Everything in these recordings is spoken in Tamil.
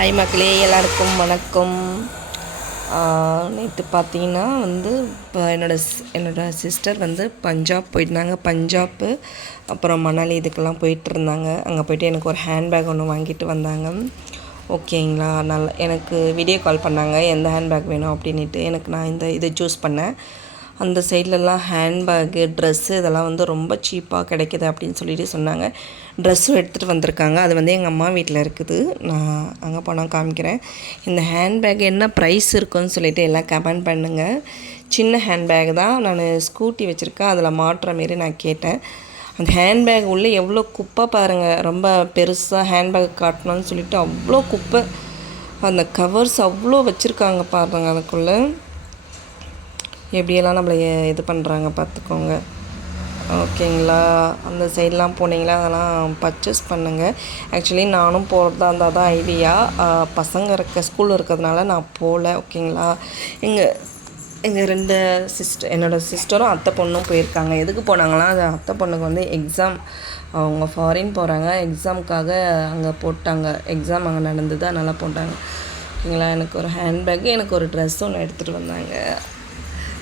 ஹாய் மக்களே, எல்லாருக்கும் வணக்கம். நேற்று பார்த்தீங்கன்னா இப்போ என்னோடய சிஸ்டர் பஞ்சாப் போயிருந்தாங்க. பஞ்சாப்பு அப்புறம் மணாலி இதுக்கெல்லாம் போயிட்டு இருந்தாங்க. அங்கே போய்ட்டு எனக்கு ஒரு ஹேண்ட்பேக் ஒன்று வாங்கிட்டு வந்தாங்க. ஓகேங்களா, நல்லா எனக்கு வீடியோ கால் பண்ணாங்க எந்த ஹேண்ட்பேக் வேணும் அப்படின்ட்டு. எனக்கு நான் இதை சூஸ் பண்ணேன். அந்த சைட்லலாம் ஹேண்ட்பேக்கு, ட்ரெஸ்ஸு இதெல்லாம் ரொம்ப சீப்பாக கிடைக்கிது அப்படின்னு சொல்லிட்டு சொன்னாங்க. ட்ரெஸ்ஸும் எடுத்துகிட்டு வந்திருக்காங்க. அது எங்கள் அம்மா வீட்டில் இருக்குது. நான் அங்கே போனால் காமிக்கிறேன். இந்த ஹேண்ட்பேக் என்ன ப்ரைஸ் இருக்குன்னு சொல்லிவிட்டு எல்லாம் கமெண்ட் பண்ணுங்கள். சின்ன ஹேண்ட்பேக் தான். நான் ஸ்கூட்டி வச்சுருக்கேன், அதில் மாட்டுற மாரி நான் கேட்டேன். அந்த ஹேண்ட்பேக் உள்ளே எவ்வளோ குப்பை பாருங்கள். ரொம்ப பெருசாக ஹேண்ட்பேக் காட்டணும்னு சொல்லிவிட்டு அவ்வளோ குப்பை. அந்த கவர்ஸ் அவ்வளோ வச்சுருக்காங்க பாருங்கள். அதுக்குள்ளே எப்படியெல்லாம் நம்மளை இது பண்ணுறாங்க பார்த்துக்கோங்க. ஓகேங்களா, அந்த சைட்லாம் போனீங்களா அதெல்லாம் பர்ச்சேஸ் பண்ணுங்கள். ஆக்சுவலி நானும் போகிறதா இருந்தால் தான் ஐடியா. பசங்க ஸ்கூல் இருக்கிறதுனால நான் போகல. ஓகேங்களா, எங்கள் என்னோடய சிஸ்டரும் அத்தை பொண்ணும் போயிருக்காங்க. எதுக்கு போனாங்கன்னா, அது அத்தை பொண்ணுக்கு எக்ஸாம். அவங்க ஃபாரின் போகிறாங்க. எக்ஸாமுக்காக அங்கே போட்டாங்க. எக்ஸாம் அங்கே நடந்தது, அதனால் போட்டாங்க. ஓகேங்களா, எனக்கு ஒரு ஹேண்ட்பேக்கு, எனக்கு ஒரு ட்ரெஸ் ஒன்று எடுத்துகிட்டு வந்தாங்க.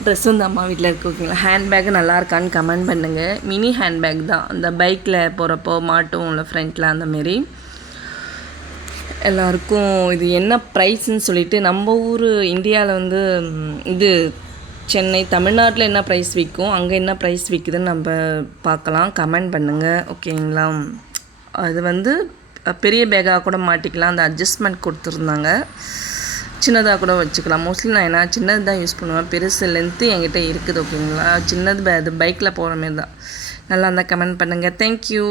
ட்ரெஸ்ஸும் இந்த அம்மா வீட்டில் இருக்குது. ஓகேங்களா, ஹேண்ட்பேக்கு நல்லா இருக்கான்னு கமெண்ட் பண்ணுங்கள். மினி ஹேண்ட்பேக் தான். அந்த பைக்கில் போகிறப்போ மாட்டும்ல ஃப்ரண்ட்டில், அந்தமாரி. எல்லாருக்கும் இது என்ன ப்ரைஸ்ன்னு சொல்லிவிட்டு, நம்ம ஊர் இந்தியாவில் இது சென்னை, தமிழ்நாட்டில் என்ன ப்ரைஸ் விற்கும், அங்கே என்ன ப்ரைஸ் விற்குதுன்னு நம்ம பார்க்கலாம். கமெண்ட் பண்ணுங்கள். ஓகேங்களா, அது பெரிய பேக்காக கூட மாட்டிக்கலாம். அந்த அட்ஜஸ்ட்மெண்ட் கொடுத்துருந்தாங்க. சின்னதாக கூட வச்சுக்கலாம். மோஸ்ட்லி நான் சின்னது தான் யூஸ் பண்ணுவேன். பெருசு லென்த்து என்கிட்ட இருக்குது. ஓகேங்களா, சின்னது அது பைக்கில் போகிற மாரி தான். நல்லா இருந்தால் கமெண்ட் பண்ணுங்கள். தேங்க்யூ.